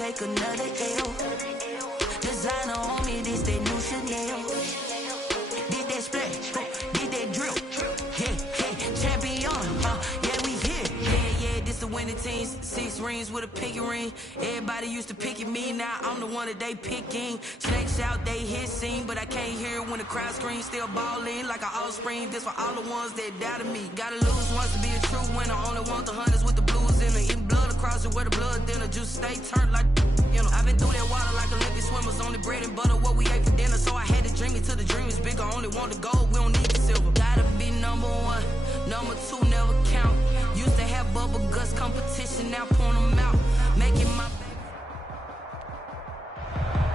take another L. Designer on me, this that new Chanel. Did that splash, did that drill. Yeah, champion, yeah, we here. Yeah, this the winning teams. 6 rings with a pinky ring. Everybody used to pick at me, now I'm the one that they picking. Snakes out, they hit scene, but I can't hear it when the crowd screams. Still ballin' like an offspring. This for all the ones that doubted me. Gotta lose once to be a true winner. Only want the hunters with the blues in it. Eating blood across it where the blood dinner. Juice stay turned like, you know. I've been through that water like Olympic swimmers. Only bread and butter, what we ate for dinner. So I had to dream it till the dream is bigger. Only want the gold, we don't need the silver. Gotta be number 1, number 2 never count. Used to have bubble guts competition, now point them out. Making my...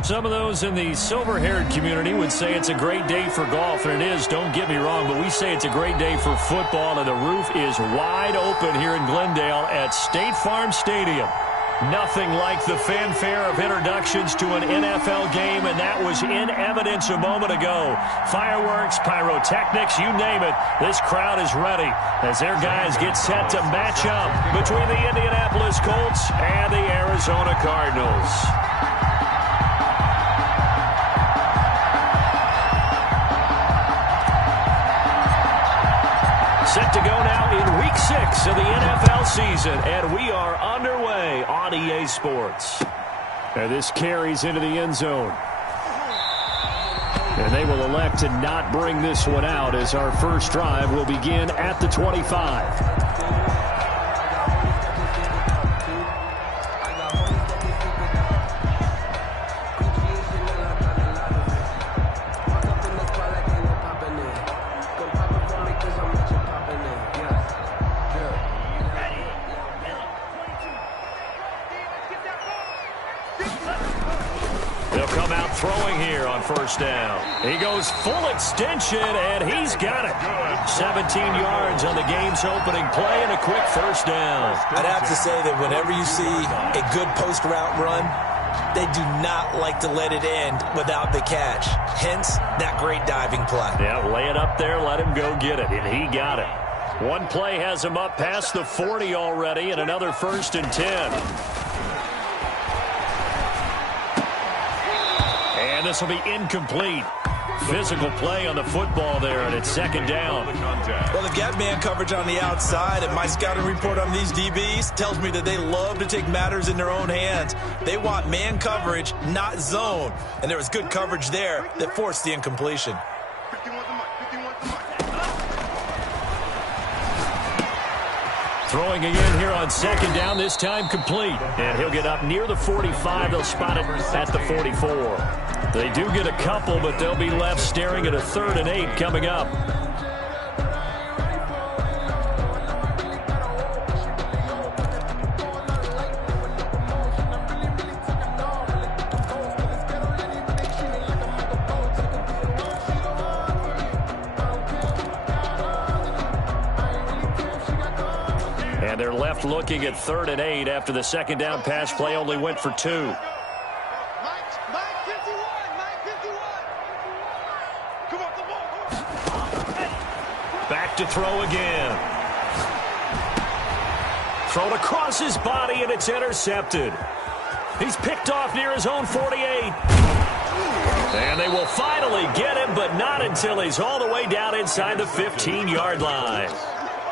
Some of those in the silver-haired community would say it's a great day for golf, and it is, don't get me wrong, but we say it's a great day for football, and the roof is wide open here in Glendale at State Farm Stadium. Nothing like the fanfare of introductions to an NFL game, and that was in evidence a moment ago. Fireworks, pyrotechnics, you name it, this crowd is ready as their guys get set to match up between the Indianapolis Colts and the Arizona Cardinals. Set to go now in Week 6 of the NFL season, and we are underway on EA Sports. And this carries into the end zone. And they will elect to not bring this one out as our first drive will begin at the 25. First down. He goes full extension, and he's got it. 17 yards on the game's opening play and a quick first down. I'd have to say that whenever you see a good post-route run, they do not like to let it end without the catch. Hence, that great diving play. Yeah, lay it up there, let him go get it, and he got it. One play has him up past the 40 already, and another 1st and 10. This will be incomplete. Physical play on the football there, and it's 2nd down. Well, they've got man coverage on the outside, and my scouting report on these DBs tells me that they love to take matters in their own hands. They want man coverage, not zone. And there was good coverage there that forced the incompletion. Throwing again here on 2nd down, this time complete. And he'll get up near the 45. They'll spot it at the 44. They do get a couple, but they'll be left staring at a 3rd and 8 coming up. And they're left looking at 3rd and 8 after the 2nd down pass play only went for 2. Back to throw again. Thrown across his body, and it's intercepted. He's picked off near his own 48. And they will finally get him, but not until he's all the way down inside the 15-yard line.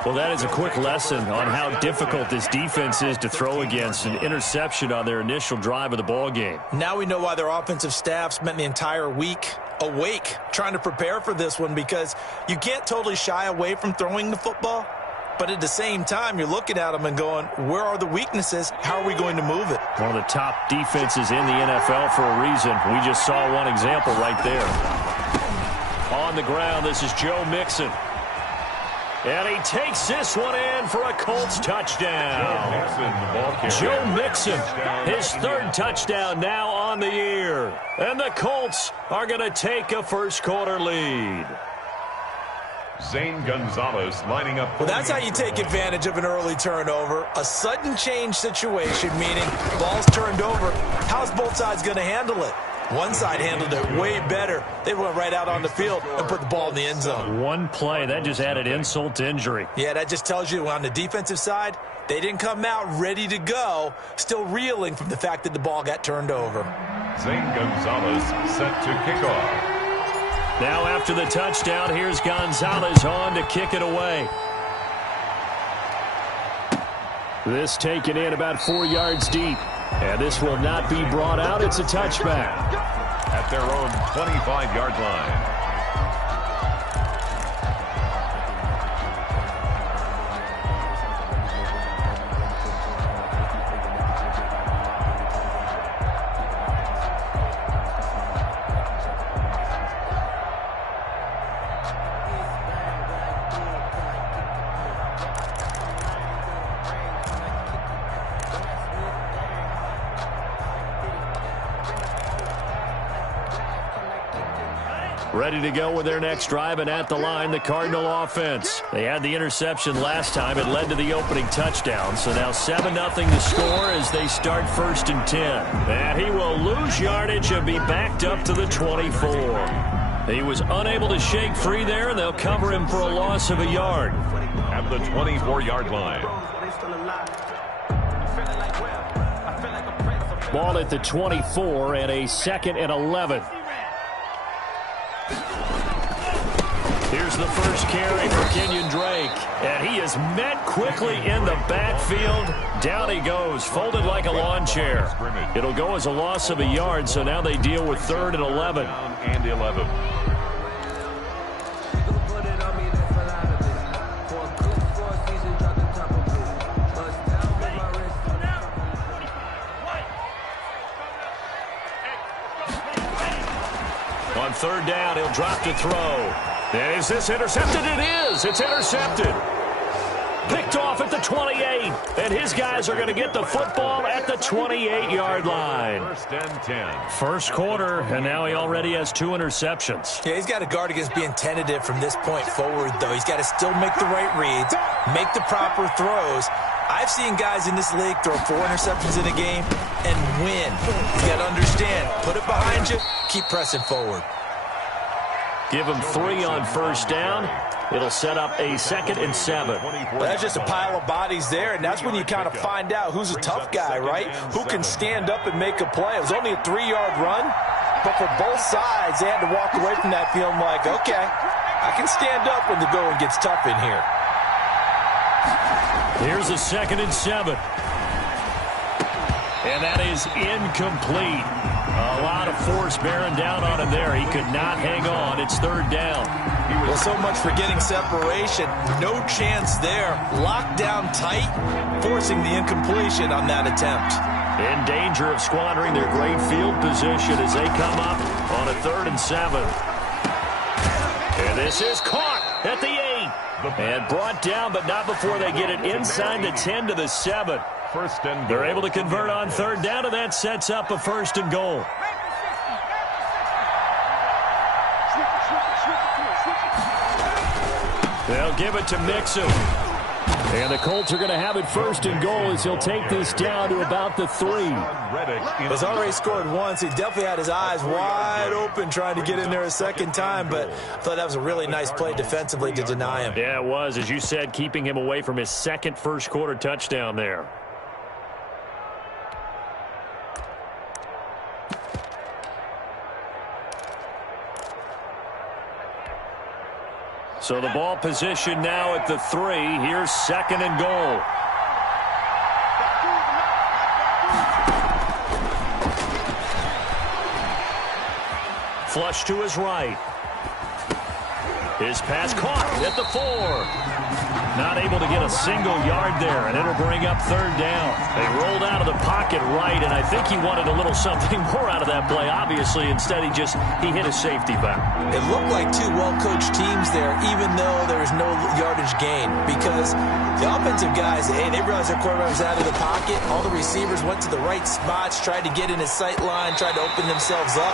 Well, that is a quick lesson on how difficult this defense is to throw against. An interception on their initial drive of the ball game. Now we know why their offensive staff spent the entire week awake trying to prepare for this one, because you can't totally shy away from throwing the football, but at the same time you're looking at them and going, where are the weaknesses? How are we going to move it? One of the top defenses in the NFL for a reason. We just saw one example right there. On the ground, this is Joe Mixon. And he takes this one in for a Colts touchdown. Joe Mixon, his 3rd touchdown now on the year. And the Colts are going to take a first-quarter lead. Zane Gonzalez lining up. Well, that's how you take advantage of an early turnover. A sudden change situation, meaning ball's turned over. How's both sides going to handle it? One side handled it way better. They went right out on the field and put the ball in the end zone. One play, that just added insult to injury. Yeah, that just tells you on the defensive side, they didn't come out ready to go, still reeling from the fact that the ball got turned over. Zane Gonzalez set to kick off. Now after the touchdown, here's Gonzalez on to kick it away. This taken in about 4 yards deep. And this will not be brought out. It's a touchback. At their own 25-yard line. Ready to go with their next drive, and at the line, the Cardinal offense. They had the interception last time. It led to the opening touchdown. So now 7-0 the score as they start 1st and 10. And he will lose yardage and be backed up to the 24. He was unable to shake free there, and they'll cover him for a loss of a yard. At the 24-yard line. Ball at the 24 and a 2nd and 11. Here's the first carry for Kenyon Drake. And he is met quickly in the backfield. Down he goes, folded like a lawn chair. It'll go as a loss of a yard, so now they deal with 3rd and 11. And 11. On 3rd down, he'll drop to throw. Is this intercepted? It is. It's intercepted. Picked off at the 28. And his guys are going to get the football at the 28-yard line. 1st and 10. First quarter, and now he already has 2 interceptions. Yeah, he's got to guard against being tentative from this point forward, though. He's got to still make the right reads, make the proper throws. I've seen guys in this league throw 4 interceptions in a game and win. You got to understand, put it behind you, keep pressing forward. Give him 3 on 1st down. It'll set up a 2nd and 7. Well, that's just a pile of bodies there, and that's when you kind of find out who's a tough guy, right? Who can stand up and make a play. It was only a 3-yard run, but for both sides, they had to walk away from that feeling like, okay, I can stand up when the going gets tough in here. Here's a 2nd and 7. And that is incomplete. A lot of force bearing down on him there. He could not hang on. It's 3rd down. Well, so much for getting separation. No chance there. Locked down tight, forcing the incompletion on that attempt. In danger of squandering their great field position as they come up on a 3rd and 7. And this is caught at the 8. And brought down, but not before they get it inside the 10 to the 7. First and They're able to convert on 3rd down, and that sets up a 1st and goal. They'll give it to Mixon. And the Colts are going to have it 1st and goal as he'll take this down to about the 3. He's already scored once. He definitely had his eyes wide open trying to get in there a 2nd time, but I thought that was a really nice play defensively to deny him. Yeah, it was. As you said, keeping him away from his 2nd first-quarter touchdown there. So the ball position now at the 3. Here's 2nd and goal. Flush to his right. His pass caught at the 4. Not able to get a single yard there, and it'll bring up 3rd down. They rolled out of the pocket right, and I think he wanted a little something more out of that play. Obviously, instead he hit a safety back. It looked like 2 well-coached teams there, even though there was no yardage gain, because the offensive guys, they realized their quarterback was out of the pocket. All the receivers went to the right spots, tried to get in his sight line, tried to open themselves up.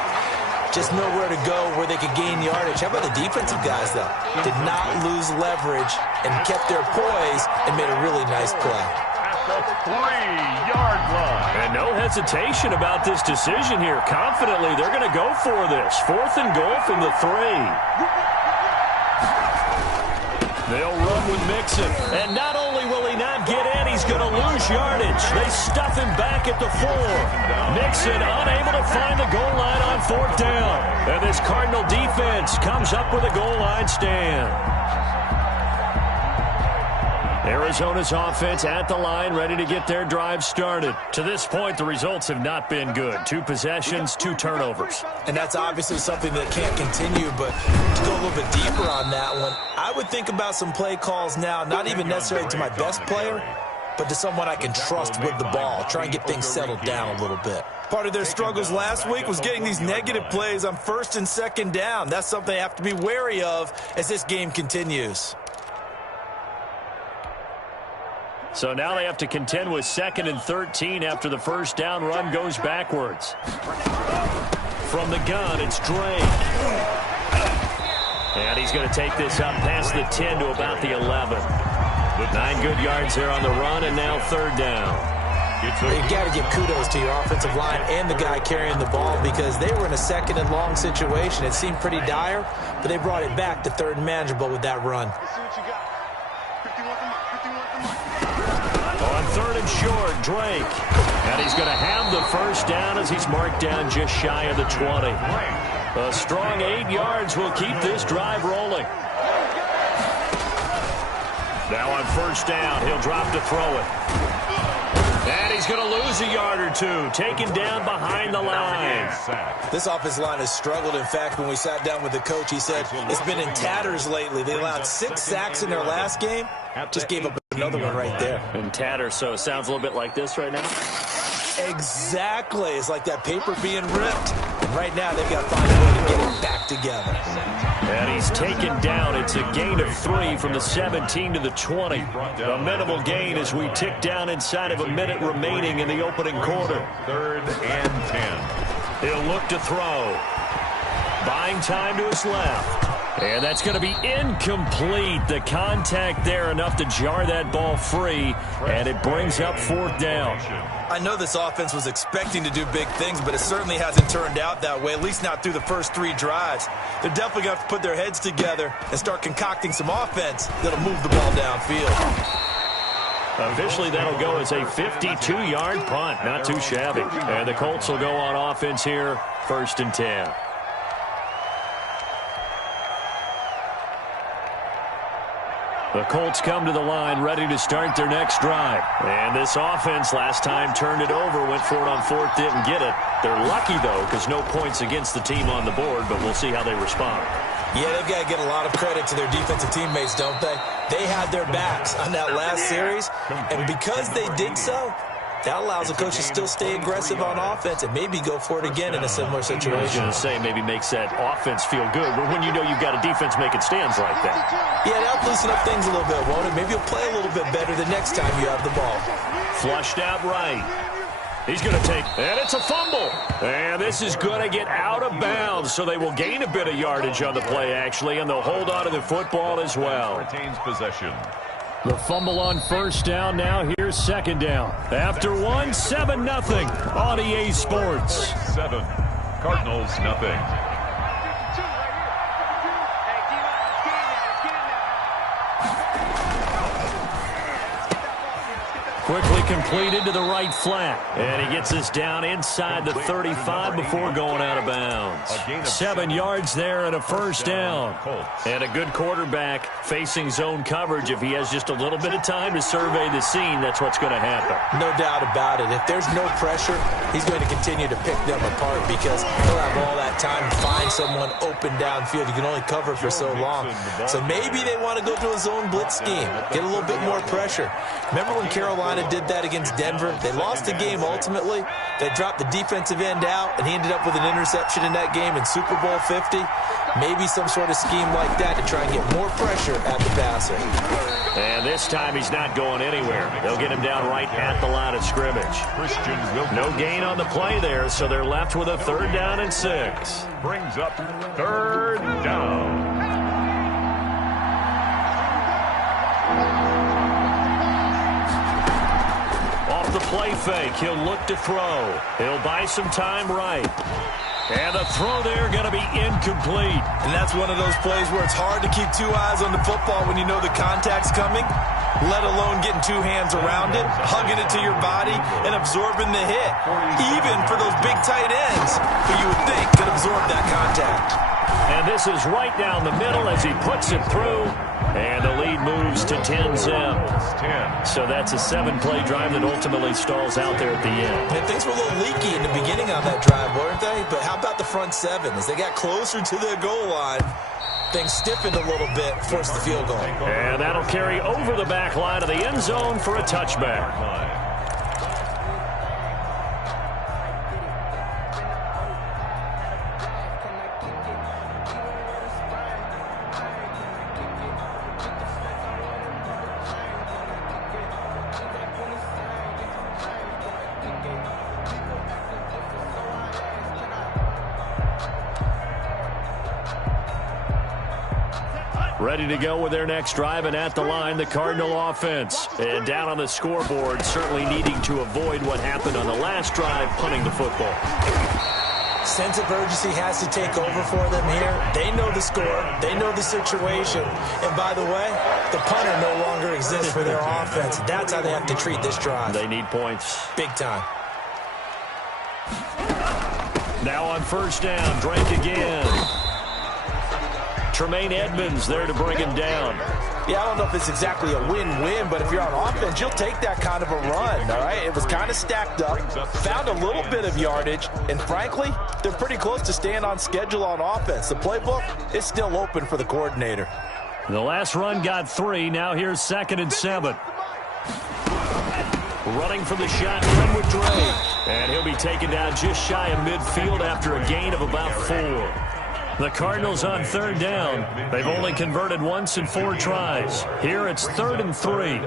Just nowhere to go where they could gain yardage. How about the defensive guys, though? Did not lose leverage and kept their poise and made a really nice play. the 3-yard line. And no hesitation about this decision here. Confidently, they're going to go for this. 4th and goal from the 3. They'll run with Mixon. And not only will he not get in, he's going to lose yardage. They stuff him back at the 4. Mixon unable to find the goal line on 4th down. And this Cardinal defense comes up with a goal line stand. Arizona's offense at the line, ready to get their drive started. To this point, the results have not been good. 2 possessions, 2 turnovers. And that's obviously something that can't continue, but to go a little bit deeper on that one, I would think about some play calls now, not even necessarily to my best player, but to someone I can trust with the ball. Try and get things settled down a little bit. Part of their struggles last week was getting these negative plays on 1st and 2nd down. That's something they have to be wary of as this game continues. So now they have to contend with 2nd and 13 after the 1st down run goes backwards. From the gun, it's Drake. And he's going to take this up past the 10 to about the 11. 9 good yards there on the run, and now 3rd down. You've got to give kudos to your offensive line and the guy carrying the ball because they were in a 2nd and long situation. It seemed pretty dire, but they brought it back to 3rd and manageable with that run. On 3rd and short, Drake. And he's going to have the 1st down as he's marked down just shy of the 20. A strong 8 yards will keep this drive rolling. Now on 1st down, he'll drop to throw it. And he's going to lose a yard or 2, taken down behind the line. This offensive line has struggled. In fact, when we sat down with the coach, he said it's been in tatters lately. They allowed 6 sacks in their last game. Just gave up another one right there. In tatters, so it sounds a little bit like this right now. Exactly. It's like that paper being ripped. And right now, they've got to find a way to get it back together. And he's taken down. It's a gain of 3 from the 17 to the 20. A minimal gain as we tick down inside of a minute remaining in the opening quarter. 3rd and 10. He'll look to throw. Buying time to his left. And that's going to be incomplete. The contact there enough to jar that ball free, and it brings up 4th down. I know this offense was expecting to do big things, but it certainly hasn't turned out that way, at least not through the first 3 drives. They're definitely going to have to put their heads together and start concocting some offense that'll move the ball downfield. Officially, that'll go as a 52-yard punt. Not too shabby. And the Colts will go on offense here, 1st and 10. The Colts come to the line ready to start their next drive. And this offense last time turned it over, went for it on 4th, didn't get it. They're lucky, though, because no points against the team on the board, but we'll see how they respond. Yeah, they've got to get a lot of credit to their defensive teammates, don't they? They had their backs on that last series, and because they did so, that allows the coach to still stay aggressive on offense and maybe go for it again in a similar situation. I was going to say maybe makes that offense feel good, but when you know you've got a defense making stands like that. Yeah, that'll loosen up things a little bit, won't it? Maybe you'll play a little bit better the next time you have the ball. Flushed out right. He's going to take, and it's a fumble. And this is going to get out of bounds, so they will gain a bit of yardage on the play, actually, and they'll hold on to the football as well. Retains possession. The fumble on 1st down. Now here's 2nd down. After 1, 7-0 on EA Sports. 7. Cardinals, nothing. Quickly completed to the right flat. And he gets us down inside the 35 before going out of bounds. 7 yards there and a 1st down. And a good quarterback facing zone coverage. If he has just a little bit of time to survey the scene, that's what's going to happen. No doubt about it. If there's no pressure, he's going to continue to pick them apart because he'll have all that time to find someone open downfield. You can only cover for so long. So maybe they want to go to a zone blitz scheme, get a little bit more pressure. Remember when Carolina did that against Denver? They lost the game ultimately. They dropped the defensive end out, and he ended up with an interception in that game in Super Bowl 50. Maybe some sort of scheme like that to try and get more pressure at the passer. And this time he's not going anywhere. They'll get him down right at the line of scrimmage. No gain on the play there, so they're left with a 3rd down and 6. Brings up 3rd down. off the play fake. He'll look to throw. He'll buy some time right. And the throw there going to be incomplete. And that's one of those plays where it's hard to keep two eyes on the football when you know the contact's coming, let alone getting two hands around it, hugging it to your body, and absorbing the hit. Even for those big tight ends who you would think could absorb that contact. And this is right down the middle as he puts it through. And the lead moves to 10-zip. So that's a 7-play drive that ultimately stalls out there at the end. And things were a little leaky in the beginning on that drive, weren't they? But how about the front seven? As they got closer to the goal line, things stiffened a little bit, forced the field goal. And that'll carry over the back line of the end zone for a touchback. Ready to go with their next drive, and at the line, the Cardinal offense. And down on the scoreboard, certainly needing to avoid what happened on the last drive, punting the football. Sense of urgency has to take over for them here. They know the score. They know the situation. And by the way, the punter no longer exists for their offense. That's how they have to treat this drive. They need points. Big time. Now on first down, Drake again. Tremaine Edmonds there to bring him down. Yeah, I don't know if it's exactly a win-win, but if you're on offense, you'll take that kind of a run, all right? It was kind of stacked up, found a little bit of yardage, and frankly, they're pretty close to staying on schedule on offense. The playbook is still open for the coordinator. The last run got 3. Now here's 2nd and 7. Running from the shotgun with Drake. And he'll be taken down just shy of midfield after a gain of about 4. The Cardinals on 3rd down. They've only converted once in 4 tries. Here it's 3rd and 3.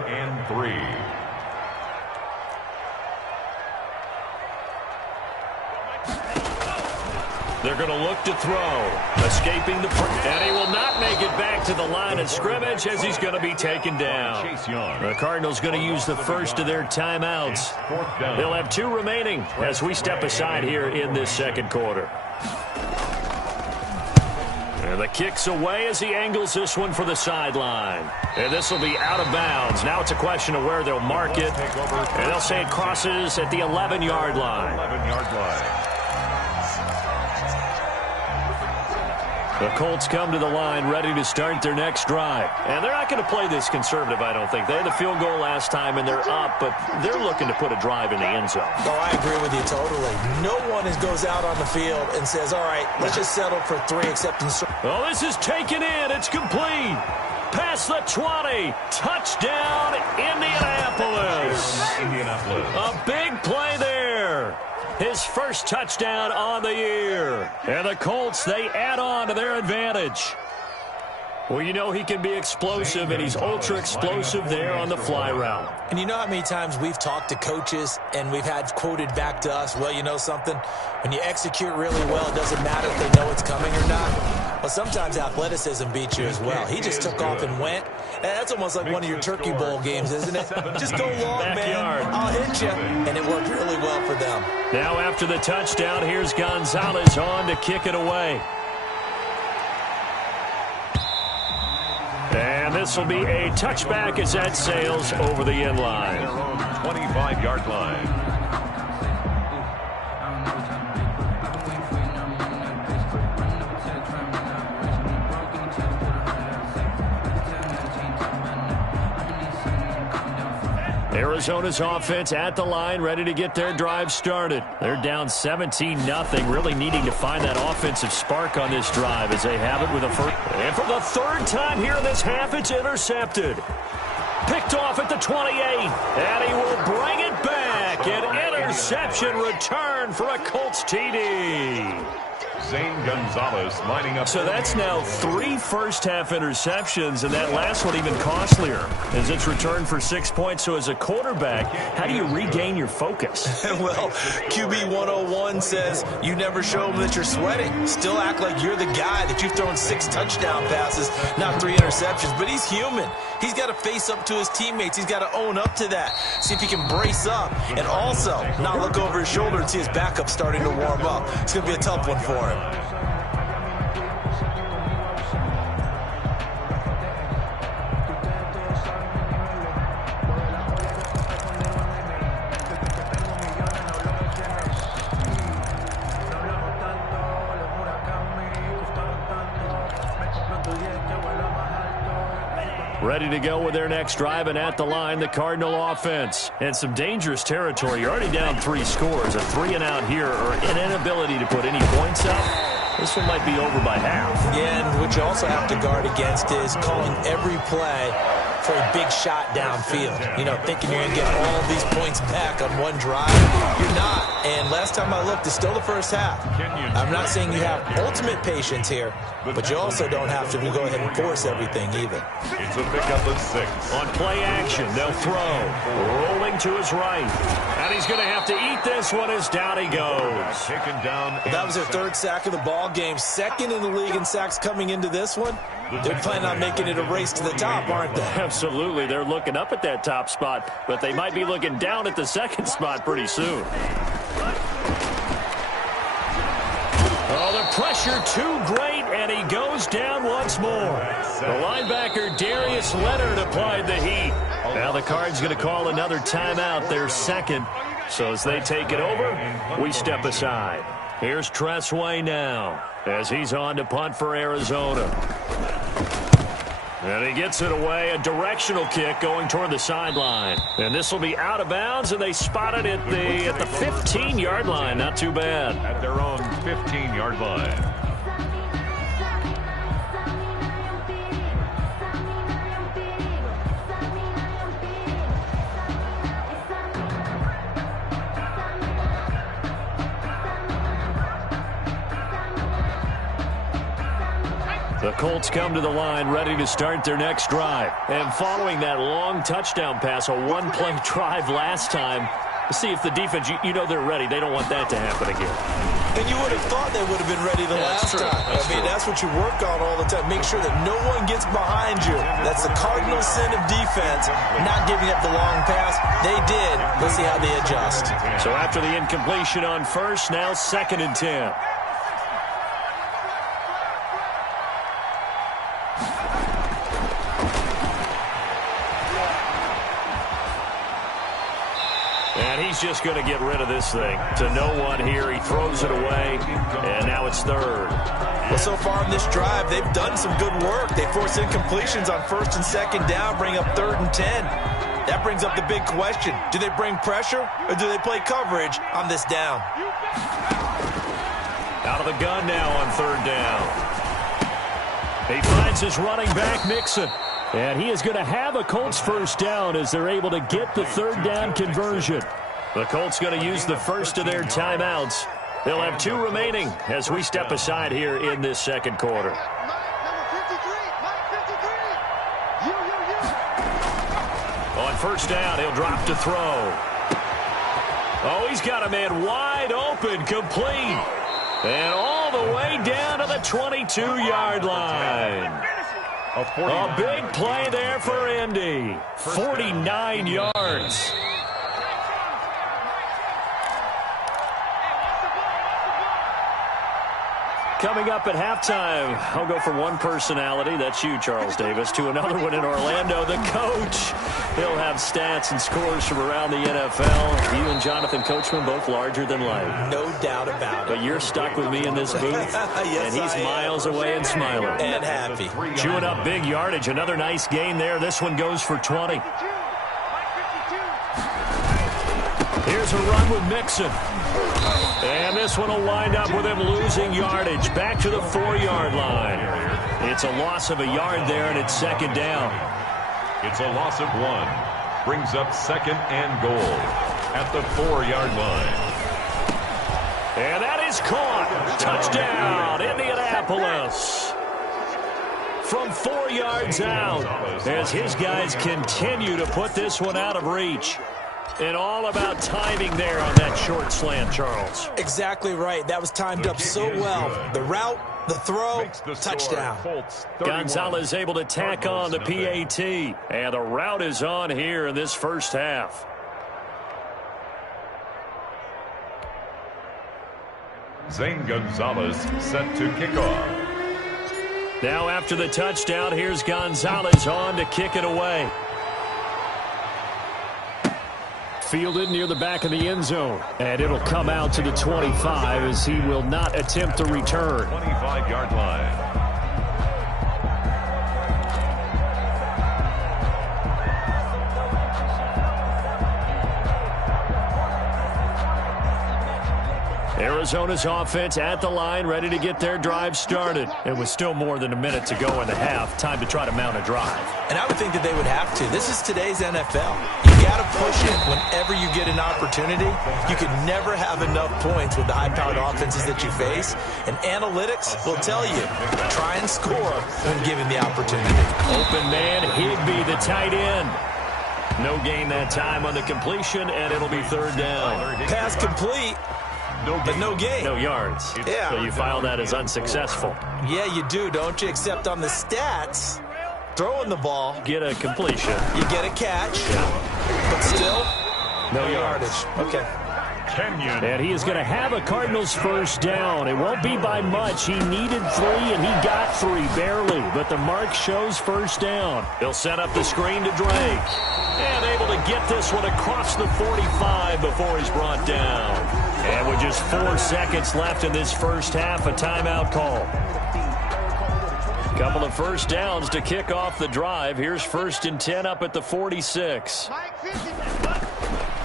They're going to look to throw. Escaping the and he will not make it back to the line of scrimmage as he's going to be taken down. The Cardinals going to use the first of their timeouts. They'll have 2 remaining as we step aside here in this 2nd quarter. And the kick's away as he angles this one for the sideline. And this will be out of bounds. Now it's a question of where they'll mark it. And they'll say it crosses at the 11-yard line. 11-yard line. The Colts come to the line ready to start their next drive. And they're not going to play this conservative, I don't think. They had the field goal last time, and they're up, but they're looking to put a drive in the end zone. Oh, I agree with you totally. No one goes out on the field and says, all right, let's just settle for 3, except in... Oh, this is taken in. It's complete. Past the 20. Touchdown, Indianapolis. A big play there. His first touchdown on the year. And the Colts, they add on to their advantage. Well, you know he can be explosive, and he's ultra-explosive there on the fly route. And you know how many times we've talked to coaches and we've had quoted back to us, well, you know something? When you execute really well, it doesn't matter if they know it's coming or not. Well, sometimes athleticism beats you as well. He just took off and went. And that's almost like one of your Turkey Bowl games, isn't it? Just go long, Backyard. man. I'll hit you. And it worked really well for them. Now after the touchdown, here's Gonzalez on to kick it away. And this will be a touchback as that sails over the end line. 25-yard line. Arizona's offense at the line, ready to get their drive started. They're down 17-0, really needing to find that offensive spark on this drive as they have it with a first. And for the 3rd time here in this half, it's intercepted. Picked off at the 28, and he will bring it back. An interception return for a Colts TD. Zane Gonzalez lining up. So that's now 3 first-half interceptions, and that last one even costlier as it's returned for 6 points. So as a quarterback, how do you regain your focus? Well, QB 101 says you never show them that you're sweating. Still act like you're the guy that you've thrown 6 touchdown passes, not 3 interceptions. But he's human. He's got to face up to his teammates. He's got to own up to that. See if he can brace up and also not look over his shoulder and see his backup starting to warm up. It's going to be a tough one for him. Ready to go with their next drive, and at the line, the Cardinal offense. And some dangerous territory. You're already down 3 scores. A 3-and-out here, or an inability to put any points up. This one might be over by half. Yeah, and what you also have to guard against is calling every play for a big shot downfield. You know, thinking you're going to get all these points back on one drive. You're not. And last time I looked, it's still the first half. I'm not saying you have ultimate patience here, but you also don't have to go ahead and force everything either. It's a pickup of 6. On play action, they'll throw. Rolling to his right. And he's going to have to eat this one as down he goes. Taken down. That was their 3rd sack of the ball game. 2nd in the league in sacks coming into this one. They're planning on making it a race to the top, aren't they? Absolutely. They're looking up at that top spot, but they might be looking down at the 2nd spot pretty soon. Oh, the pressure too great, and he goes down once more. The linebacker, Darius Leonard, applied the heat. Now the Cards going to call another timeout, their 2nd. So as they take it over, we step aside. Here's Tressway now as he's on to punt for Arizona. And he gets it away, a directional kick going toward the sideline. And this will be out of bounds, and they spot it at the 15-yard line. Not too bad. At their own 15-yard line. The Colts come to the line ready to start their next drive. And following that long touchdown pass, a one-play drive last time, see if the defense, you know they're ready. They don't want that to happen again. And you would have thought they would have been ready the last time. That's what you work on all the time. Make sure that no one gets behind you. That's the cardinal sin of defense, not giving up the long pass. They did. Let's see how they adjust. So after the incompletion on first, now 2nd and 10. And he's just going to get rid of this thing to no one here. He throws it away, and now it's 3rd. Well, so far in this drive, they've done some good work. They force incompletions on 1st and 2nd down, bring up 3rd and 10. That brings up the big question. Do they bring pressure, or do they play coverage on this down? Out of the gun now on 3rd down. He finds his running back, Mixon. And he is going to have a Colts 1st down as they're able to get the 3rd down conversion. The Colts going to use the first of their timeouts. They'll have 2 remaining as we step aside here in this 2nd quarter. On 1st down, he'll drop to throw. Oh, he's got a man wide open, complete. And all the way down to the 22-yard line. A big play there for Indy. 49 yards. Coming up at halftime, I'll go from one personality, that's you, Charles Davis, to another one in Orlando, the coach. He'll have stats and scores from around the NFL. You and Jonathan Coachman, both larger than life. No doubt about it. But you're stuck with me in this booth, yes, and he's miles away and smiling. And happy. Chewing up big yardage. Another nice gain there. This one goes for 20. Here's a run with Mixon. And this one will wind up with him losing yardage. Back to the 4-yard line. It's a loss of a yard there, and it's 2nd down. It's a loss of 1. Brings up 2nd and goal at the 4-yard line. And that is caught. Touchdown, Indianapolis. From 4 yards out as his guys continue to put this one out of reach. And all about timing there on that short slant, Charles. Exactly right. That was timed up so well. The route, the throw, touchdown. Gonzalez able to tack on the PAT. And the route is on here in this first half. Zane Gonzalez set to kick off. Now after the touchdown, here's Gonzalez on to kick it away. Fielded near the back of the end zone. And it'll come out to the 25 as he will not attempt to return. 25-yard line. Arizona's offense at the line, ready to get their drive started. It was still more than a minute to go in the half. Time to try to mount a drive. And I would think that they would have to. This is today's NFL. You got to push it whenever you get an opportunity. You could never have enough points with the high-powered offenses that you face. And analytics will tell you, try and score when given the opportunity. Open man, Higbee, the tight end. No gain that time on the completion, and it'll be third down. Pass complete. But no gain. No yards. Yeah. So you file that as unsuccessful. Yeah, you do, don't you? Except on the stats, throwing the ball. Get a completion. You get a catch. Yeah. But still, no yardage. Okay. And he is going to have a Cardinals first down. It won't be by much. He needed 3, and he got 3, barely. But the mark shows first down. He'll set up the screen to Drake. And able to get this one across the 45 before he's brought down. And with just 4 seconds left in this first half, a timeout call. Couple of first downs to kick off the drive. Here's 1st and 10 up at the 46.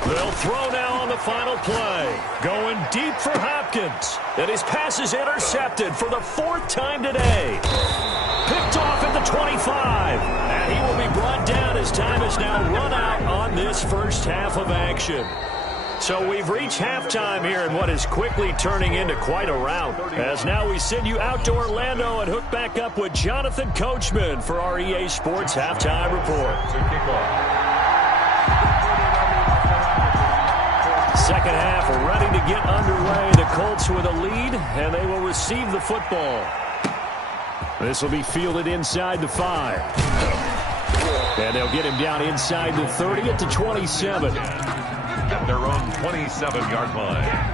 They'll throw now on the final play. Going deep for Hopkins. And his pass is intercepted for the 4th time today. Picked off at the 25. And he will be brought down as time has now run out on this first half of action. So we've reached halftime here in what is quickly turning into quite a rout. As now we send you out to Orlando and hook back up with Jonathan Coachman for our EA Sports Halftime Report. Second half ready to get underway. The Colts with a lead, and they will receive the football. This will be fielded inside the 5. And they'll get him down inside the 30 at the 27. At their own 27-yard line.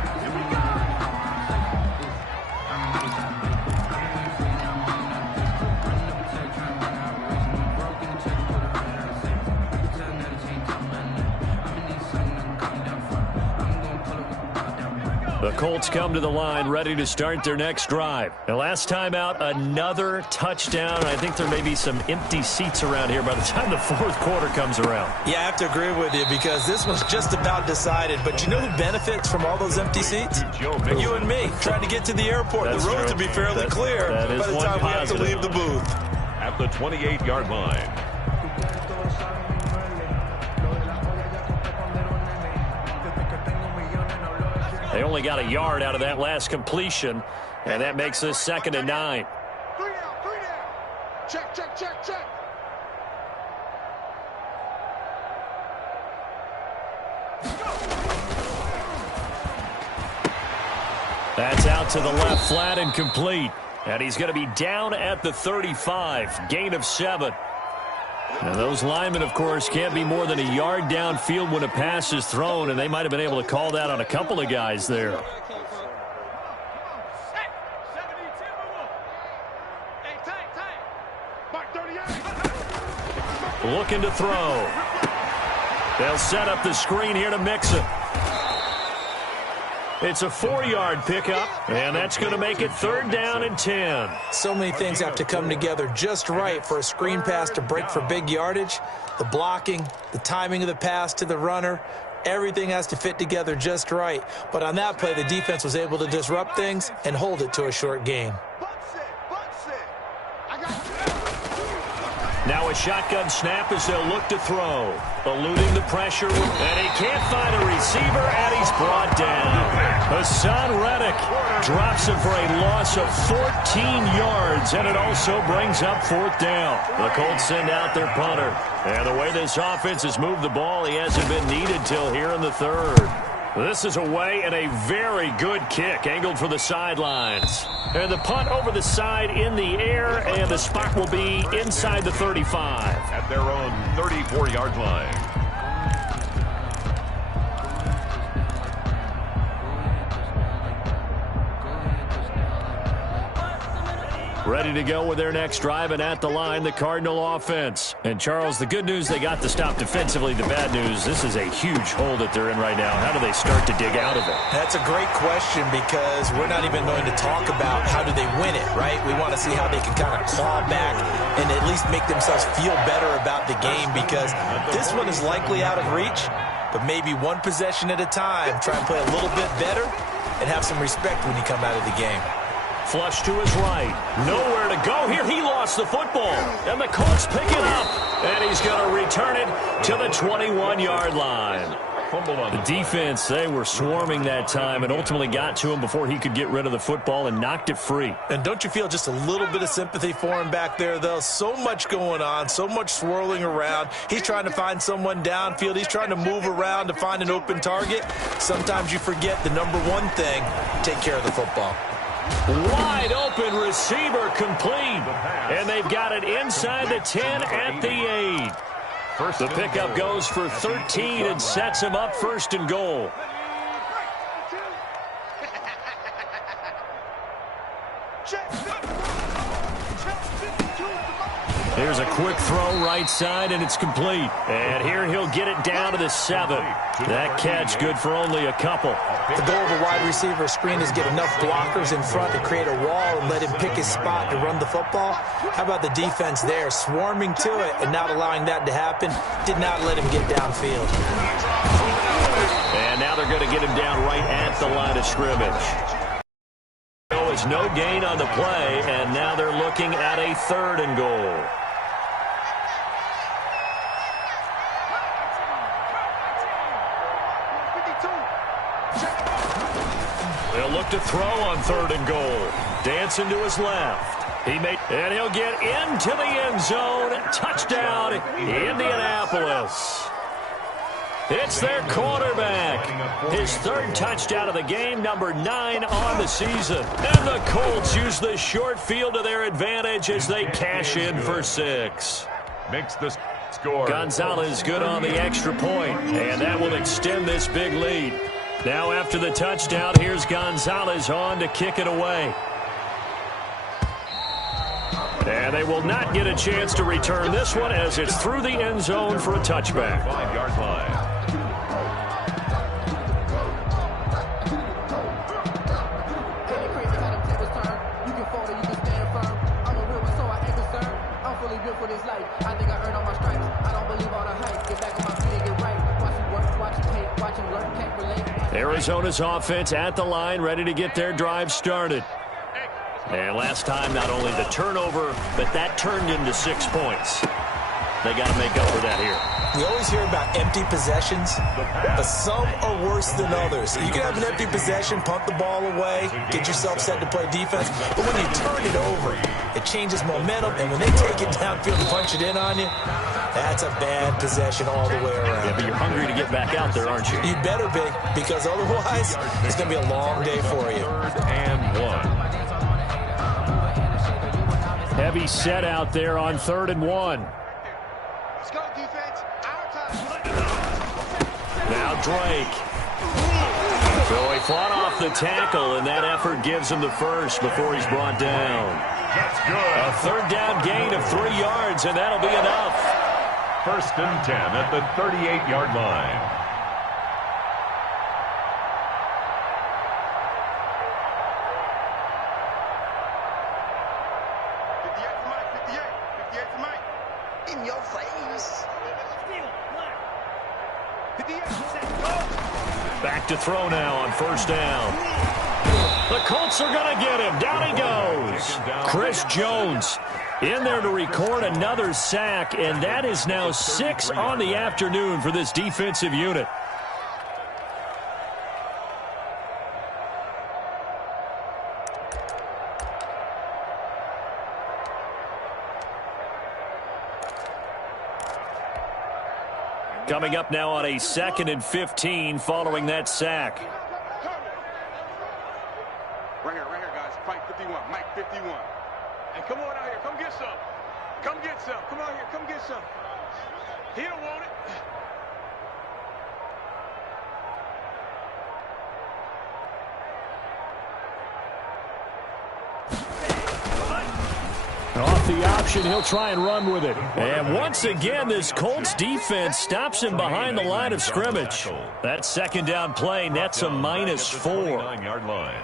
The Colts come to the line ready to start their next drive. And last time out, another touchdown. I think there may be some empty seats around here by the time the 4th quarter comes around. Yeah, I have to agree with you because this one's just about decided. But you know who benefits from all those empty seats? You and me, trying to get to the airport. That's the roads true. will be fairly clear by the time we have to leave the booth. At the 28-yard line. They only got a yard out of that last completion, and that makes this 2nd and 9. 3 down. Check. That's out to the left, flat and complete. And he's going to be down at the 35, gain of 7. Now those linemen, of course, can't be more than a yard downfield when a pass is thrown, and they might have been able to call that on a couple of guys there. Looking to throw. They'll set up the screen here to Mixon. It's a 4-yard pickup, and that's going to make it 3rd down and 10. So many things have to come together just right for a screen pass to break for big yardage. The blocking, the timing of the pass to the runner, everything has to fit together just right. But on that play, the defense was able to disrupt things and hold it to a short gain. Now a shotgun snap as they'll look to throw. Eluding the pressure, and he can't find a receiver, and he's brought down. Hassan Reddick drops him for a loss of 14 yards, and it also brings up 4th down. The Colts send out their punter. And the way this offense has moved the ball, he hasn't been needed till here in the 3rd. This is away and a very good kick, angled for the sidelines. And the punt over the side in the air, and the spot will be inside the 35. At their own 34-yard line. Ready to go with their next drive, and at the line, the Cardinal offense. And, Charles, the good news, they got the stop defensively. The bad news, this is a huge hole that they're in right now. How do they start to dig out of it? That's a great question, because we're not even going to talk about how do they win it, right? We want to see how they can kind of claw back and at least make themselves feel better about the game, because this one is likely out of reach, but maybe one possession at a time. Try and play a little bit better and have some respect when you come out of the game. Flush to his right. Nowhere to go here. He lost the football. And the Colts pick it up. And he's going to return it to the 21-yard line. The defense, they were swarming that time and ultimately got to him before he could get rid of the football and knocked it free. And don't you feel just a little bit of sympathy for him back there, though? So much going on, so much swirling around. He's trying to find someone downfield. He's trying to move around to find an open target. Sometimes you forget the number one thing, take care of the football. Wide open receiver complete. And they've got it inside the 10 at the 8. The pickup goes for 13 and sets him up 1st and goal. Here's a quick throw right side, and it's complete. And here he'll get it down to the 7. That catch good for only a couple. The goal of a wide receiver screen is get enough blockers in front to create a wall and let him pick his spot to run the football. How about the defense there, swarming to it and not allowing that to happen? Did not let him get downfield. And now they're going to get him down right at the line of scrimmage. It's no gain on the play, and now they're looking at a 3rd and goal. They'll look to throw on 3rd and goal. Dancing to his left. And he'll get into the end zone. Touchdown, Indianapolis. It's their quarterback. His 3rd touchdown of the game, number 9 on the season. And the Colts use the short field to their advantage as they cash in for 6. Makes the score. Gonzalez good on the extra point, and that will extend this big lead. Now after the touchdown, here's Gonzalez on to kick it away. And they will not get a chance to return this one as it's through the end zone for a touchback. 5-yard line. Arizona's offense at the line, ready to get their drive started. And last time, not only the turnover, but that turned into 6 points. They got to make up for that here. We always hear about empty possessions, but some are worse than others. You can have an empty possession, punt the ball away, get yourself set to play defense, but when you turn it over, it changes momentum, and when they take it downfield and punch it in on you, that's a bad possession all the way around. Yeah, but you're hungry to get back out there, aren't you? You better be, because otherwise, it's going to be a long day for you. 3rd and 1. Heavy set out there on 3rd and 1. Let's go, defense. Our time. Now Drake. So he fought off the tackle, and that effort gives him the first before he's brought down. That's good. A 3rd down gain of 3 yards, and that'll be enough. 1st and 10 at the 38-yard line. Back to throw now on 1st down. The Colts are going to get him. Down he goes. Chris Jones in there to record another sack, and that is now 6 on the afternoon for this defensive unit. Coming up now on a 2nd and 15 following that sack. Right here, guys. Fight 51. Mike 51. Hey, come on out here. Come get some. Come get some. Come out here. Come get some. He don't want it. Off the option, he'll try and run with it. And once again, this Colts defense stops him behind the line of scrimmage. That 2nd down play nets a -4. 29-yard line.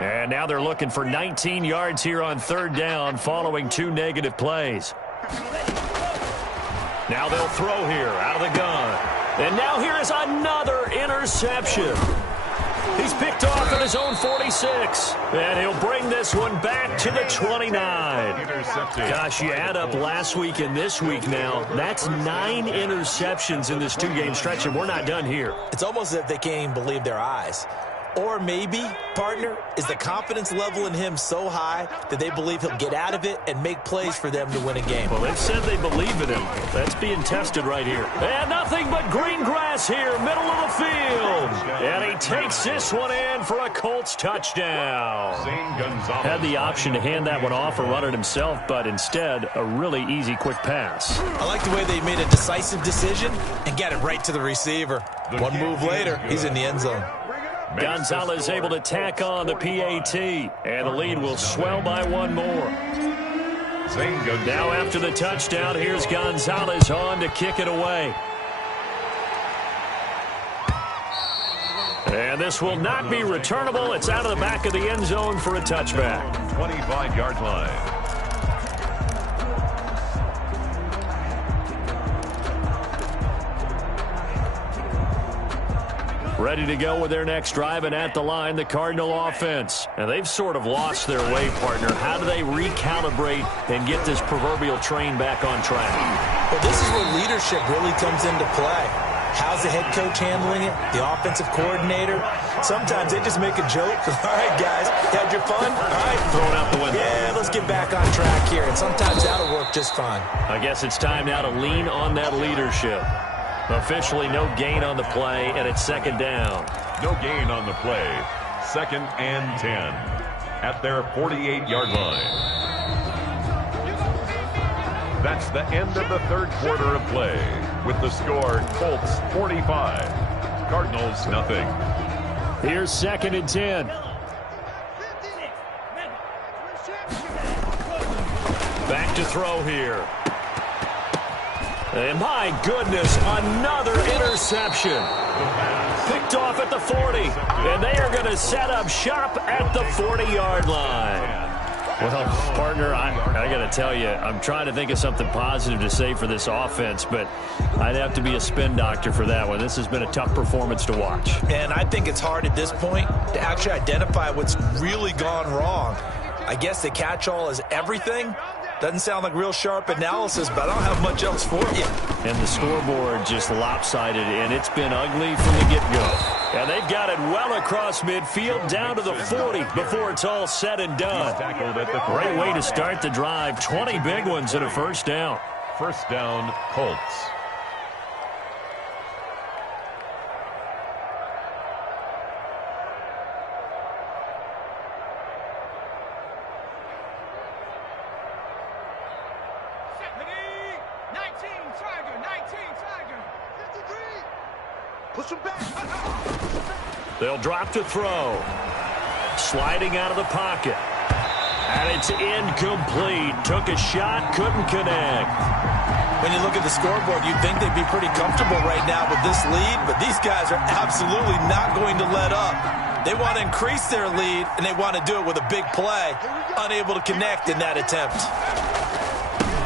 And now they're looking for 19 yards here on 3rd down following 2 negative plays. Now they'll throw here out of the gun. And now here is another interception. He's picked off at his own 46. And he'll bring this one back to the 29. Gosh, you add up last week and this week now. That's 9 interceptions in this 2-game stretch, and we're not done here. It's almost as if they can't even believe their eyes. Or maybe, partner, is the confidence level in him so high that they believe he'll get out of it and make plays for them to win a game. Well, they've said they believe in him. That's being tested right here. And nothing but green grass here, middle of the field. And he takes this one in for a Colts touchdown. Had the option to hand that one off or run it himself, but instead, a really easy, quick pass. I like the way they made a decisive decision and get it right to the receiver. One move later, he's in the end zone. Gonzalez able to tack on the PAT, and the lead will swell by 1 more. Now after the touchdown, here's Gonzalez on to kick it away. And this will not be returnable. It's out of the back of the end zone for a touchback. 25-yard line. Ready to go with their next drive, and at the line, the Cardinal offense. And they've sort of lost their way, partner. How do they recalibrate and get this proverbial train back on track? Well, this is where leadership really comes into play. How's the head coach handling it? The offensive coordinator? Sometimes they just make a joke. All right, guys, you had your fun? All right. Throw it out the window. Yeah, let's get back on track here. And sometimes that'll work just fine. I guess it's time now to lean on that leadership. Officially no gain on the play, and it's 2nd down. No gain on the play. 2nd and 10 at their 48-yard line. That's the end of the 3rd quarter of play, with the score Colts 45, Cardinals nothing. Here's 2nd and 10. Back to throw here. And my goodness, another interception. Picked off at the 40. And they are going to set up shop at the 40-yard line. Well, partner, I got to tell you, I'm trying to think of something positive to say for this offense, but I'd have to be a spin doctor for that one. This has been a tough performance to watch. And I think it's hard at this point to actually identify what's really gone wrong. I guess the catch-all is everything. Doesn't sound like real sharp analysis, but I don't have much else for you. And the scoreboard just lopsided, and it's been ugly from the get-go. And they've got it well across midfield down to the 40 before it's all said and done. Great way to start the drive. 20 big ones and a 1st down. 1st down, Colts. They'll drop to throw. Sliding out of the pocket. And it's incomplete. Took a shot, couldn't connect. When you look at the scoreboard, you'd think they'd be pretty comfortable right now with this lead, but these guys are absolutely not going to let up. They want to increase their lead, and they want to do it with a big play. Unable to connect in that attempt.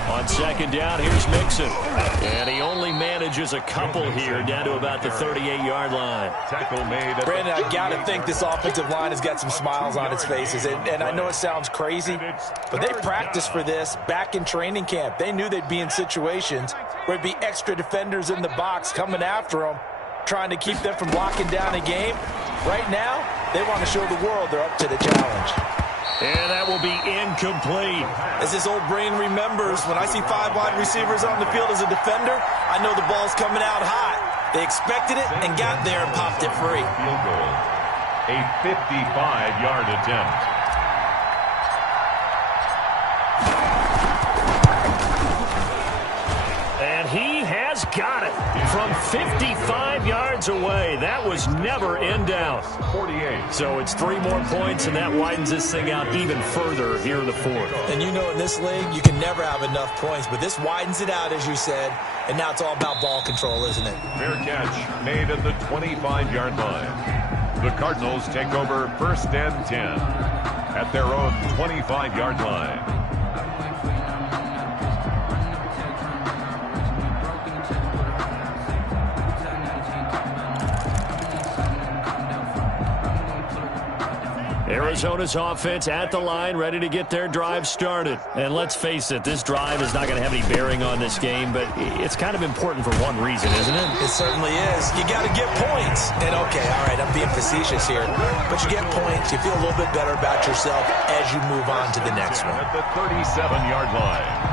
On On second down, here's Mixon. And he only manages a couple here, down to about the 38-yard line. Tackle made. Brandon, I got to think this offensive line has got some smiles on its faces. And I know it sounds crazy, but they practiced for this back in training camp. They knew they'd be in situations where it'd be extra defenders in the box coming after them, trying to keep them from locking down a game. Right now, they want to show the world they're up to the challenge. And that will be incomplete. As his old brain remembers, when I see 5 wide receivers on the field as a defender, I know the ball's coming out hot. They expected it and got there and popped it free. Field goal. A 55-yard attempt. And he has got it from 55 yards away. That was never in doubt. 48. So it's 3 more points, and that widens this thing out even further here in the fourth. And you know in this league, you can never have enough points, but this widens it out, as you said, and now it's all about ball control, isn't it? Fair catch made at the 25-yard line. The Cardinals take over 1st and 10 at their own 25-yard line. Arizona's offense at the line, ready to get their drive started. And let's face it, this drive is not going to have any bearing on this game, but it's kind of important for one reason, isn't it? It certainly is. You got to get points. And, okay, all right, I'm being facetious here, but you get points, you feel a little bit better about yourself as you move on to the next one. At the 37-yard line.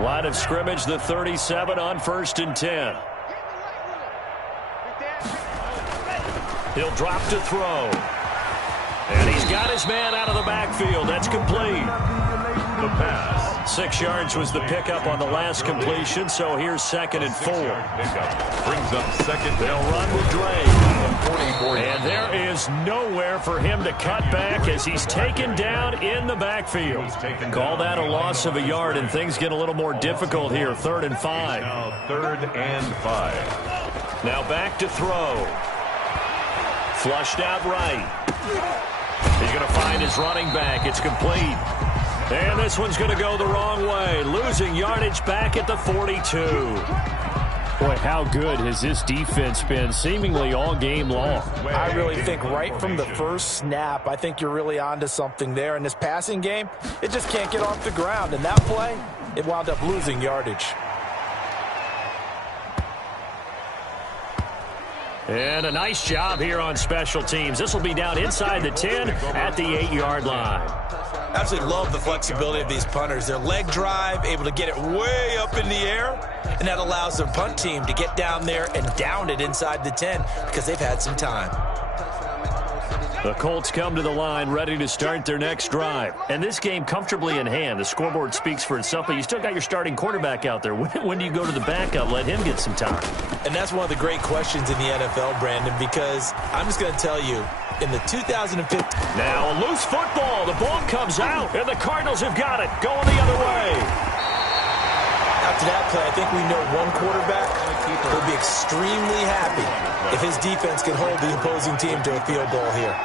Line of scrimmage, the 37 on 1st and 10. He'll drop to throw. And he's got his man out of the backfield. That's complete. The pass. 6 yards was the pickup on the last completion, so here's 2nd and 4. Pickup brings up 2nd. They'll run with Drake. And there is nowhere for him to cut back as he's taken down in the backfield. Call that a loss of a yard, and things get a little more difficult here. 3rd and 5. Now 3rd and 5. Now back to throw. Flushed out right. He's going to find his running back. It's complete. And this one's going to go the wrong way. Losing yardage back at the 42. Boy, how good has this defense been seemingly all game long? I really think right from the first snap, I think you're really onto something there. In this passing game, it just can't get off the ground. And that play, it wound up losing yardage. And a nice job here on special teams. This will be down inside the 10 at the 8-yard line. Absolutely love the flexibility of these punters. Their leg drive, able to get it way up in the air, and that allows their punt team to get down there and down it inside the 10 because they've had some time. The Colts come to the line ready to start their next drive. And this game comfortably in hand. The scoreboard speaks for itself, but you still got your starting quarterback out there. When do you go to the backup, let him get some time? And that's one of the great questions in the NFL, Brandon, because I'm just going to tell you, in the 2015... Now a loose football. The ball comes out, and the Cardinals have got it. Going the other way. After that play, I think we know one quarterback will be extremely happy if his defense can hold the opposing team to a field goal here.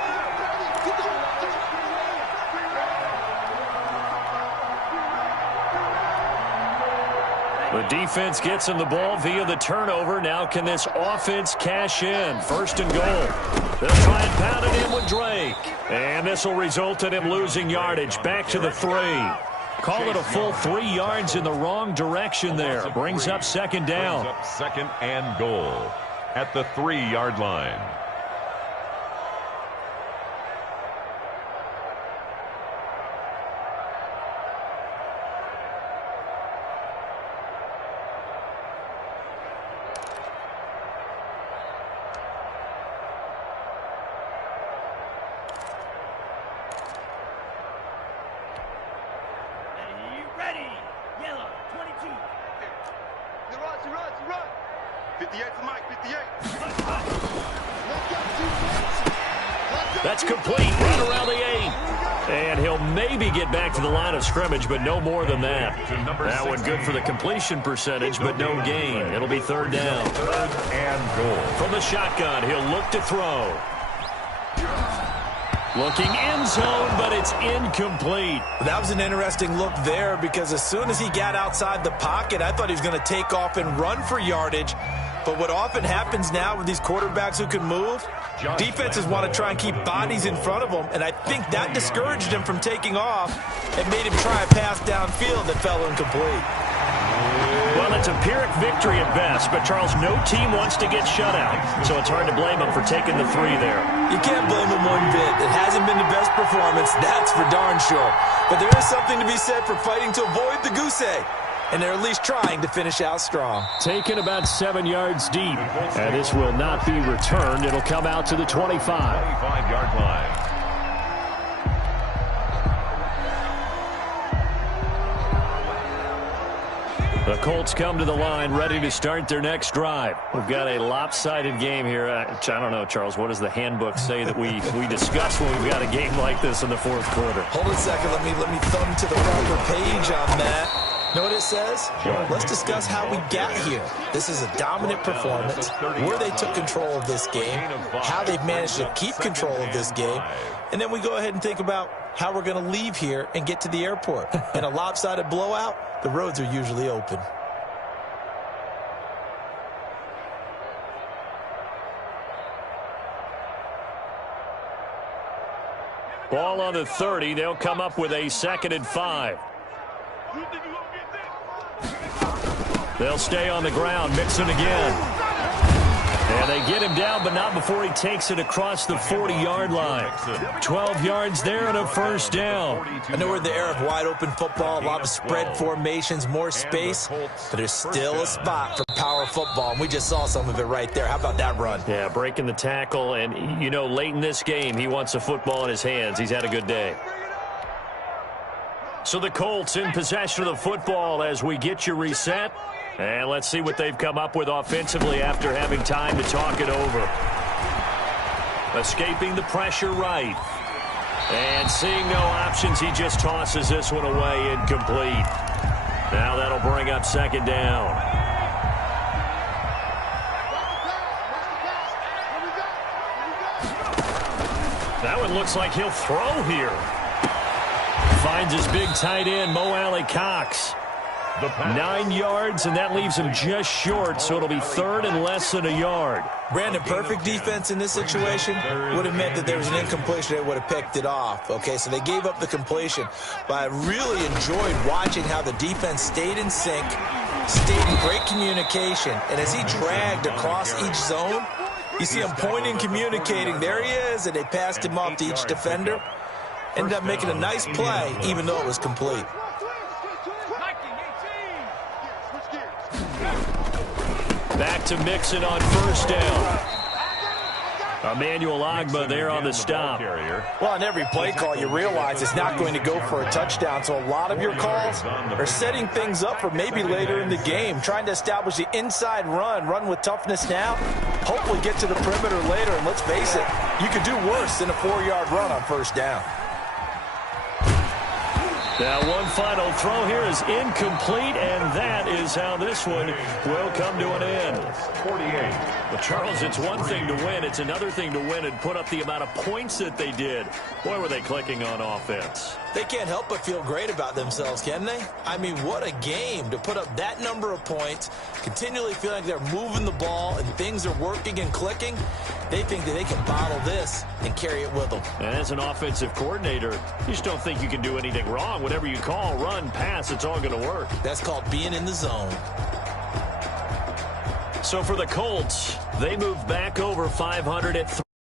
The defense gets him the ball via the turnover. Now can this offense cash in? 1st and goal. They'll try and pound it in with Drake. And this will result in him losing yardage. Back to the 3. Call it a full 3 yards in the wrong direction there. Brings up 2nd down. Brings up 2nd and goal at the 3-yard line. Ready, yellow, 22. He runs. 58 to Mike, 58. That's complete. Right around the 8. And he'll maybe get back to the line of scrimmage, but no more than that. That one good for the completion percentage, but no gain. It'll be third down. Third and goal. From the shotgun, he'll look to throw. Looking end zone, but it's incomplete. That was an interesting look there because as soon as he got outside the pocket, I thought he was going to take off and run for yardage. But what often happens now with these quarterbacks who can move, defenses want to try and keep bodies in front of them, and I think that discouraged him from taking off and made him try a pass downfield that fell incomplete. Well, it's a Pyrrhic victory at best, but Charles, no team wants to get shut out, so it's hard to blame him for taking the 3 there. You can't blame him one bit. It hasn't been the best performance, that's for darn sure. But there is something to be said for fighting to avoid the goose egg, and they're at least trying to finish out strong. Taken about 7 yards deep, and this will not be returned. It'll come out to the 25. 25-yard line. The Colts come to the line ready to start their next drive. We've got a lopsided game here. I don't know, Charles, what does the handbook say that we discuss when we've got a game like this in the fourth quarter? Hold a second. Let me thumb to the proper page on that. Know what it says? Let's discuss how we got here. This is a dominant performance, where they took control of this game, how they've managed to keep control of this game, and then we go ahead and think about how we're going to leave here and get to the airport. In a lopsided blowout, the roads are usually open. Ball on the 30. They'll come up with a 2nd and 5. They'll stay on the ground. Mixon again. And they get him down, but not before he takes it across the 40-yard line. 12 yards there and a first down. I know we're in the era of wide-open football, a lot of spread formations, more space, but there's still a spot for power football, and we just saw some of it right there. How about that run? Yeah, breaking the tackle, and, you know, late in this game, he wants a football in his hands. He's had a good day. So the Colts in possession of the football as we get you reset. And let's see what they've come up with offensively after having time to talk it over. Escaping the pressure right. And seeing no options, he just tosses this one away, incomplete. Now that'll bring up 2nd down. That one looks like he'll throw here. Finds his big tight end, Mo Alley-Cox. 9 yards, and that leaves him just short, so it'll be 3rd and less than a yard. Brandon, perfect defense in this situation would have meant that there was an incompletion. They would have picked it off. Okay, so they gave up the completion. But I really enjoyed watching how the defense stayed in sync, stayed in great communication, and as he dragged across each zone, you see him pointing, communicating. There he is, and they passed him off to each defender. Ended up making a nice play, even though it was complete. Back to Mixon on first down. Emmanuel Ogbah there on the stop. Well, on every play call, you realize it's not going to go for a touchdown. So a lot of your calls are setting things up for maybe later in the game, trying to establish the inside run with toughness now, hopefully get to the perimeter later. And let's face it, you could do worse than a 4-yard run on first down. Now one final throw here is incomplete, and that is how this one will come to an end. 48. But Charles, it's one thing to win. It's another thing to win and put up the amount of points that they did. Boy, were they clicking on offense. They can't help but feel great about themselves, can they? I mean, what a game to put up that number of points, continually feeling like they're moving the ball and things are working and clicking. They think that they can bottle this and carry it with them. And as an offensive coordinator, you just don't think you can do anything wrong. Whatever you call, run, pass, it's all going to work. That's called being in the zone. So for the Colts, they move back over 500 at